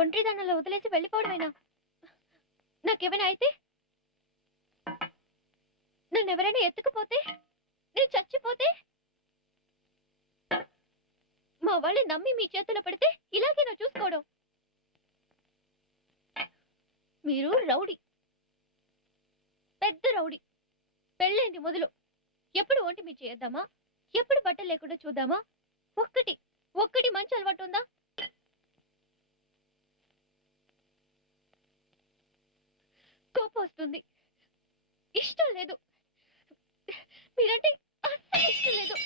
ఒంటరిదాన్నలో వదిలేసి వెళ్ళిపోవడమేనా? నాకేమైనా అయితే, నన్నెవరైనా ఎత్తుకుపోతే, నేను చచ్చిపోతే, మా వాళ్ళని నమ్మి మీ చేతిలో పెడితే ఇలాగేనా చూసుకోవడం? మీరు రౌడీ, పెద్ద రౌడీ. పెళ్ళైంది మొదలు ఎప్పుడు ఒంటి మీ చేద్దామా, ఎప్పుడు బట్టలు లేకుండా చూద్దామా? ఒక్కటి మంచి అలవాటు ఉందా? కోపం వస్తుంది, ఇష్టం లేదు. మీరంటే అస్సలు ఇష్టం లేదు.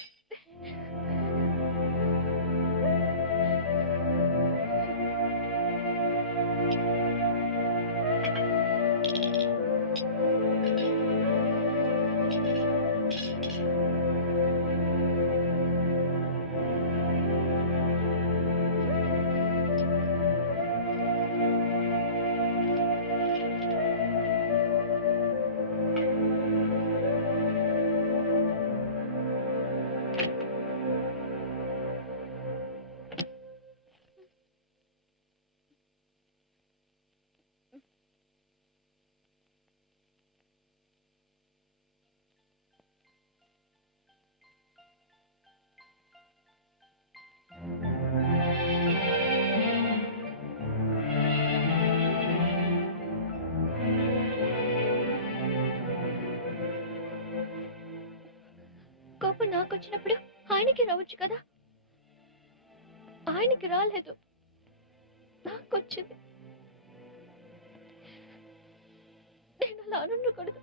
కోపం నాకొచ్చినప్పుడు ఆయనకి రావచ్చు కదా, ఆయనకి రాలేదు, నాకొచ్చింది. నేను అలా అనుకోకూడదు.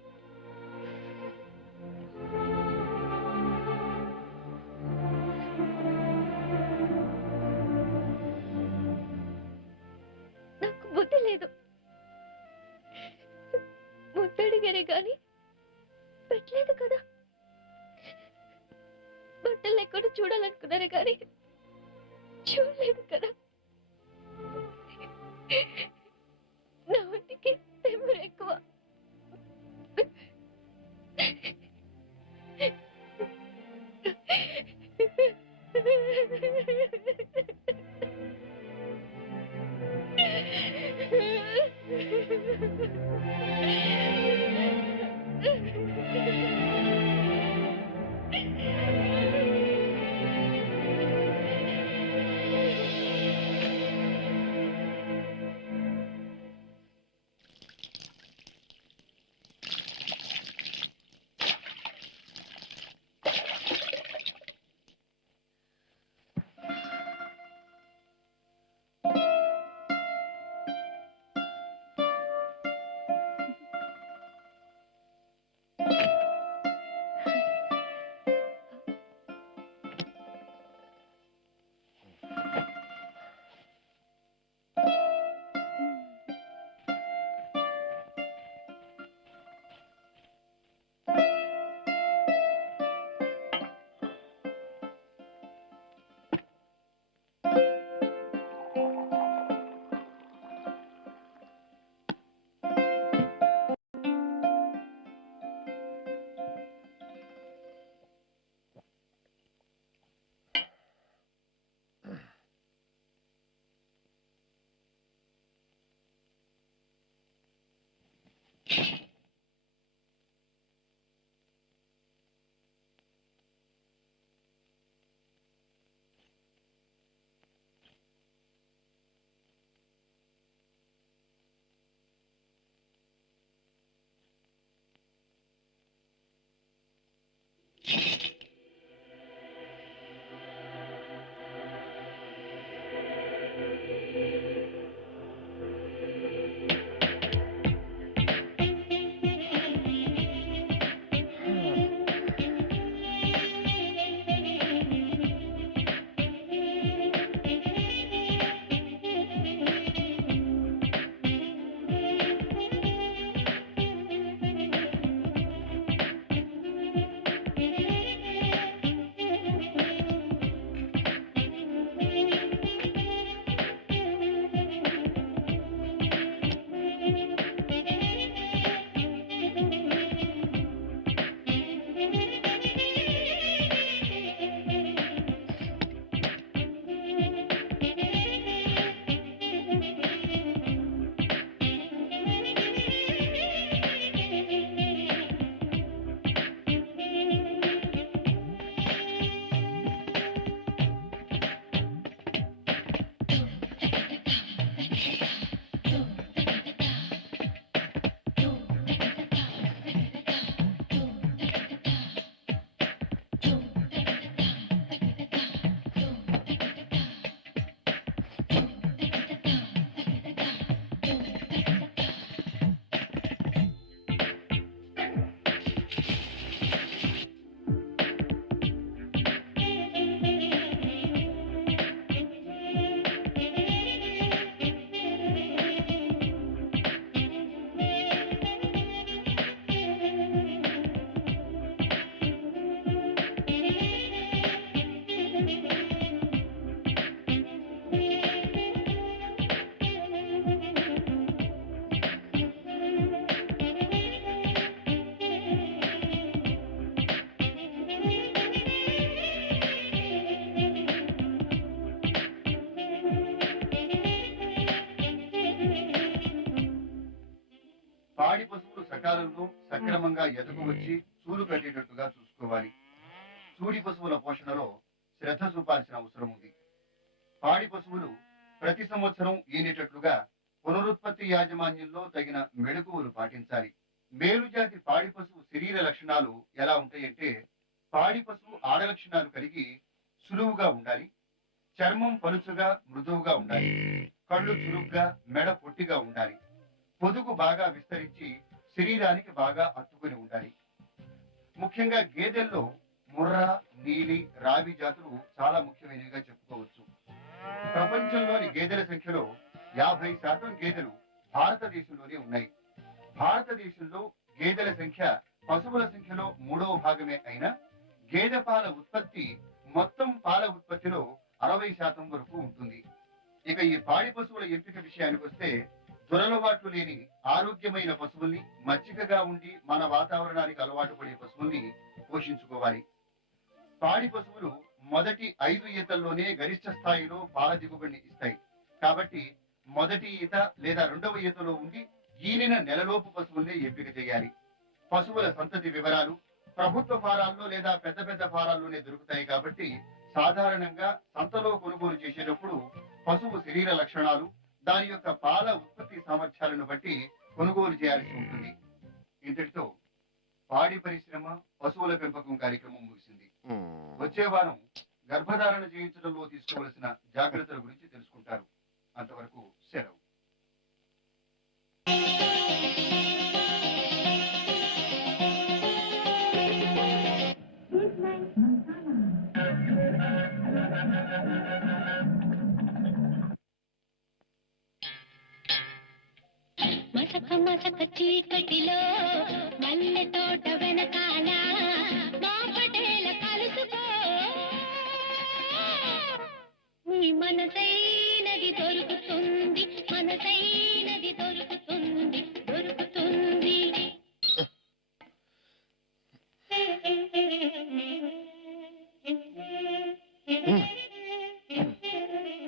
నాకు బుద్ధి లేదు. ముద్దడిగారే గాని పెట్టలేదు కదా. బట్టలు ఎక్కడ చూడాలనుకున్నారే కానీ చూడలేదు కదా. నా ఒంటికి తెమ్మరు ఎక్కువ. కాలంలో సక్రమంగా ఎదకు వచ్చి చూలు కట్టేటట్టుగా చూసుకోవాలి. చూడి పశువుల పోషణలో శ్రద్ధ చూపాల్సిన అవసరం ఉంది. పాడి పశువులు ప్రతి సంవత్సరం ఈనేటట్లుగా పునరుత్పత్తి యాజమాన్యంలో తగిన మెళకువలు పాటించాలి. మేలుజాతి పాడి పశువు శరీర లక్షణాలు ఎలా ఉంటాయంటే, పాడి పశువు ఆడ లక్షణాలు కలిగి సులువుగా ఉండాలి, చర్మం పలుచగా మృదువుగా ఉండాలి, కళ్ళు చురుగ్గా మెడ పొట్టిగా ఉండాలి, పొదుగు బాగా విస్తరించి శరీరానికి బాగా అత్తుకొని ఉండాలి. ముఖ్యంగా గేదెల్లో ముర్రా, నీలి, రావి జాతులు చాలా ముఖ్యమైనవిగా చెప్పుకోవచ్చు. ప్రపంచంలోని గేదెల సంఖ్యలో 50% గేదెలు భారతదేశంలోనే ఉన్నాయి. భారతదేశంలో గేదెల సంఖ్య పశువుల సంఖ్యలో 3వ భాగమే అయినా గేదె పాల ఉత్పత్తి మొత్తం పాల ఉత్పత్తిలో 60% వరకు ఉంటుంది. ఇక ఈ పాడి పశువుల ఎంపిక విషయానికి వస్తే, దురలవాట్లు లేని ఆరోగ్యమైన పశువుల్ని, మచ్చికగా ఉండి మన వాతావరణానికి అలవాటు పడే పశువుల్ని పోషించుకోవాలి. పాడి పశువులు మొదటి 5 ఈతల్లోనే గరిష్ట స్థాయిలో పాల దిగుబడిని ఇస్తాయి. కాబట్టి మొదటి ఈత లేదా 2వ ఈతలో ఉండి ఈనిన నెలలోపు పశువుల్ని ఎంపిక చేయాలి. పశువుల సంతతి వివరాలు ప్రభుత్వ ఫారాల్లో లేదా పెద్ద పెద్ద ఫారాల్లోనే దొరుకుతాయి. కాబట్టి సాధారణంగా సంతలో కొనుగోలు చేసేటప్పుడు పశువు శరీర లక్షణాలు, దాని యొక్క పాల ఉత్పత్తి సామర్థ్యాలను బట్టి కొనుగోలు చేయాల్సి ఉంటుంది. ఇంతటితో పాడి పరిశ్రమ, పశువుల పెంపకం కార్యక్రమం ముగిసింది. వచ్చే వారం గర్భధారణ చేయించడంలో తీసుకోవలసిన జాగ్రత్తల గురించి తెలుసుకుంటారు. అంతవరకు సెలవు. మసక మసక చీకటిలో మల్లె తోట వెనకాల మా పటేల కలుసుకో, నీ మనసైనది దొరుకుతుంది.